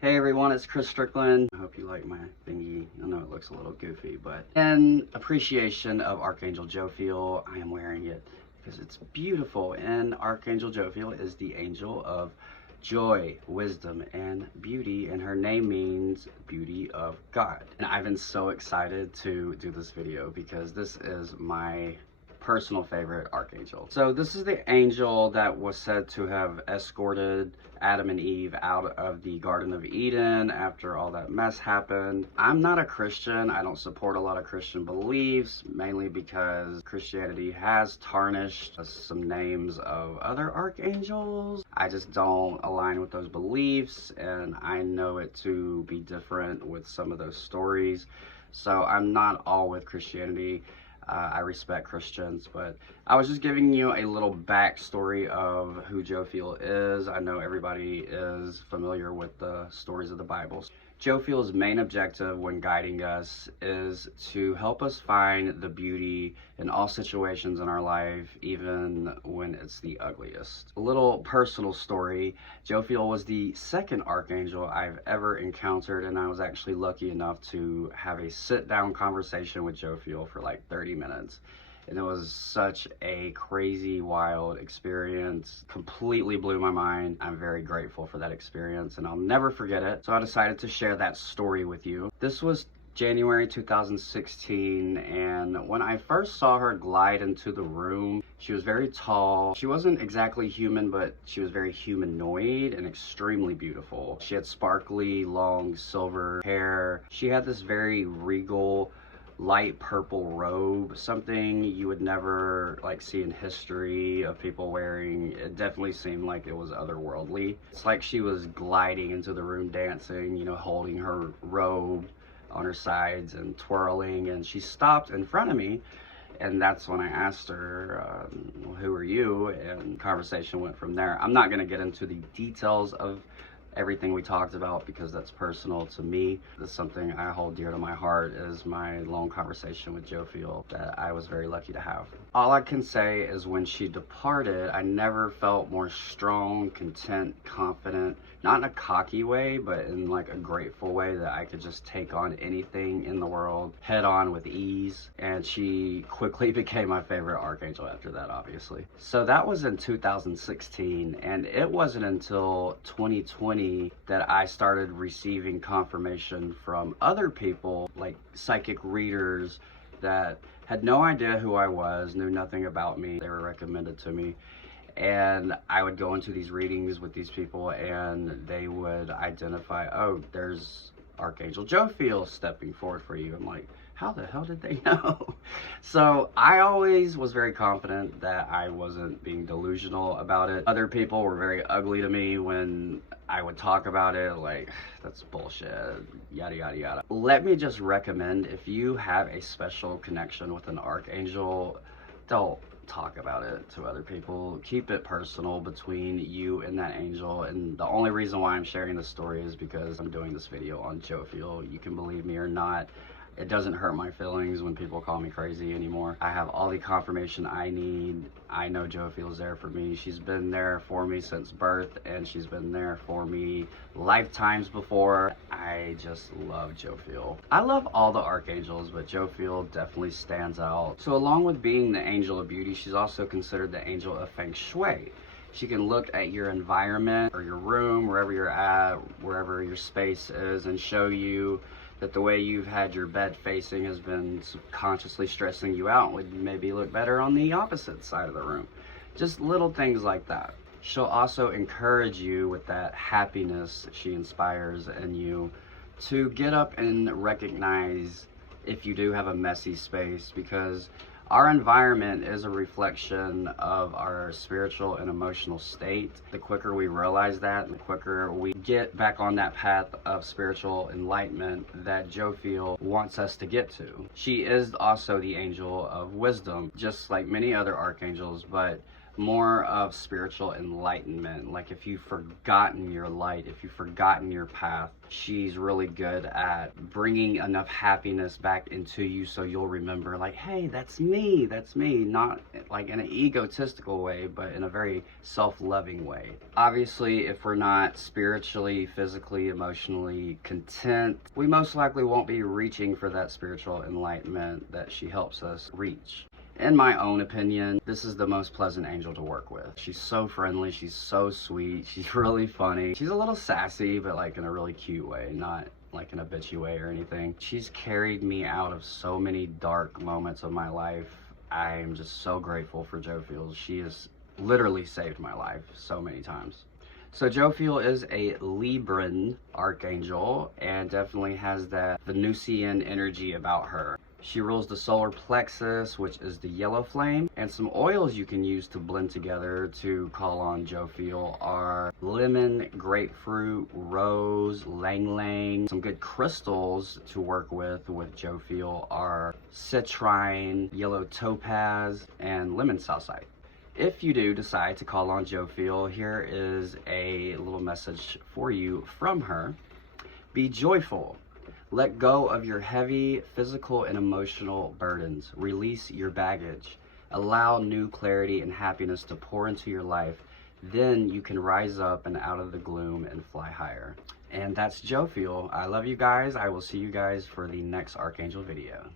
Hey everyone, it's Strickland. I hope you like my thingy. I know it looks a little goofy, but in appreciation of Archangel Jophiel, I am wearing it because it's beautiful. And Archangel Jophiel is the angel of joy, wisdom, and beauty, and her name means beauty of God. And I've been so excited to do this video because this is my personal favorite archangel. So this is the angel that was said to have escorted Adam and Eve out of the Garden of Eden after all that mess happened. I'm not a Christian. I don't support a lot of Christian beliefs, mainly because Christianity has tarnished some names of other archangels. I just don't align with those beliefs, and I know it to be different with some of those stories. So I'm not all with Christianity. I respect Christians, but I was just giving you a little backstory of who Jophiel is. I know everybody is familiar with the stories of the Bible. Jophiel's main objective when guiding us is to help us find the beauty in all situations in our life, even when it's the ugliest. A little personal story, Jophiel was the second archangel I've ever encountered, and I was actually lucky enough to have a sit-down conversation with Jophiel for like 30 minutes. And it was such a crazy, wild experience. Completely blew my mind. I'm very grateful for that experience and I'll never forget it. So I decided to share that story with you. This was January 2016, and when I first saw her glide into the room, she was very tall. She wasn't exactly human, but she was very humanoid and extremely beautiful. She had sparkly, long, silver hair. She had this very regal, light purple robe, something you would never like see in history of people wearing. It definitely seemed like it was otherworldly. It's like she was gliding into the room dancing, you know, holding her robe on her sides and twirling, and she stopped in front of me, and that's when I asked her, who are you? And conversation went from there. I'm not going to get into the details of everything we talked about because that's personal to me. That's something I hold dear to my heart, is my long conversation with Jophiel that I was very lucky to have. All I can say is when she departed, I never felt more strong, content, confident, not in a cocky way, but in like a grateful way that I could just take on anything in the world head on with ease. And she quickly became my favorite archangel after that, obviously. So that was in 2016, and it wasn't until 2020 that I started receiving confirmation from other people, like psychic readers, that had no idea who I was, knew nothing about me. They were recommended to me. And I would go into these readings with these people and they would identify, oh, there's Archangel Jophiel stepping forward for you. I'm like, how the hell did they know? So I always was very confident that I wasn't being delusional about it. Other people were very ugly to me when I would talk about it, like, that's bullshit, yada, yada, yada. Let me just recommend, if you have a special connection with an archangel, don't talk about it to other people. Keep it personal between you and that angel. And the only reason why I'm sharing this story is because I'm doing this video on Jophiel. You can believe me or not. It doesn't hurt my feelings when people call me crazy anymore. I have all the confirmation I need. I know Jophiel's there for me. She's been there for me since birth, and she's been there for me lifetimes before. I just love Jophiel. I love all the archangels, but Jophiel definitely stands out. So along with being the angel of beauty, she's also considered the angel of feng shui. She can look at your environment or your room, wherever you're at, wherever your space is, and show you that the way you've had your bed facing has been subconsciously stressing you out, would maybe look better on the opposite side of the room. Just little things like that. She'll also encourage you with that happiness she inspires in you to get up and recognize if you do have a messy space, because our environment is a reflection of our spiritual and emotional state. The quicker we realize that, the quicker we get back on that path of spiritual enlightenment that Jophiel wants us to get to. She is also the angel of wisdom, just like many other archangels, but more of spiritual enlightenment. Like if you've forgotten your light, if you've forgotten your path, she's really good at bringing enough happiness back into you so you'll remember, like, hey, that's me, not like in an egotistical way, but in a very self-loving way. Obviously, if we're not spiritually, physically, emotionally content, we most likely won't be reaching for that spiritual enlightenment that she helps us reach. In my own opinion, this is the most pleasant angel to work with. She's so friendly, she's so sweet, she's really funny. She's a little sassy, but like in a really cute way, not like in a bitchy way or anything. She's carried me out of so many dark moments of my life. I am just so grateful for Jophiel. She has literally saved my life so many times. So Jophiel is a Libran archangel and definitely has that Venusian energy about her. She rules the solar plexus, which is the yellow flame, and some oils you can use to blend together to call on Jophiel are lemon, grapefruit, rose, lang lang. Some good crystals to work with Jophiel are citrine, yellow topaz, and lemon salsite. If you do decide to call on Jophiel, here is a little message for you from her. Be joyful. Let go of your heavy physical and emotional burdens. Release your baggage. Allow new clarity and happiness to pour into your life. Then you can rise up and out of the gloom and fly higher. And that's Jophiel. I love you guys. I will see you guys for the next Archangel video.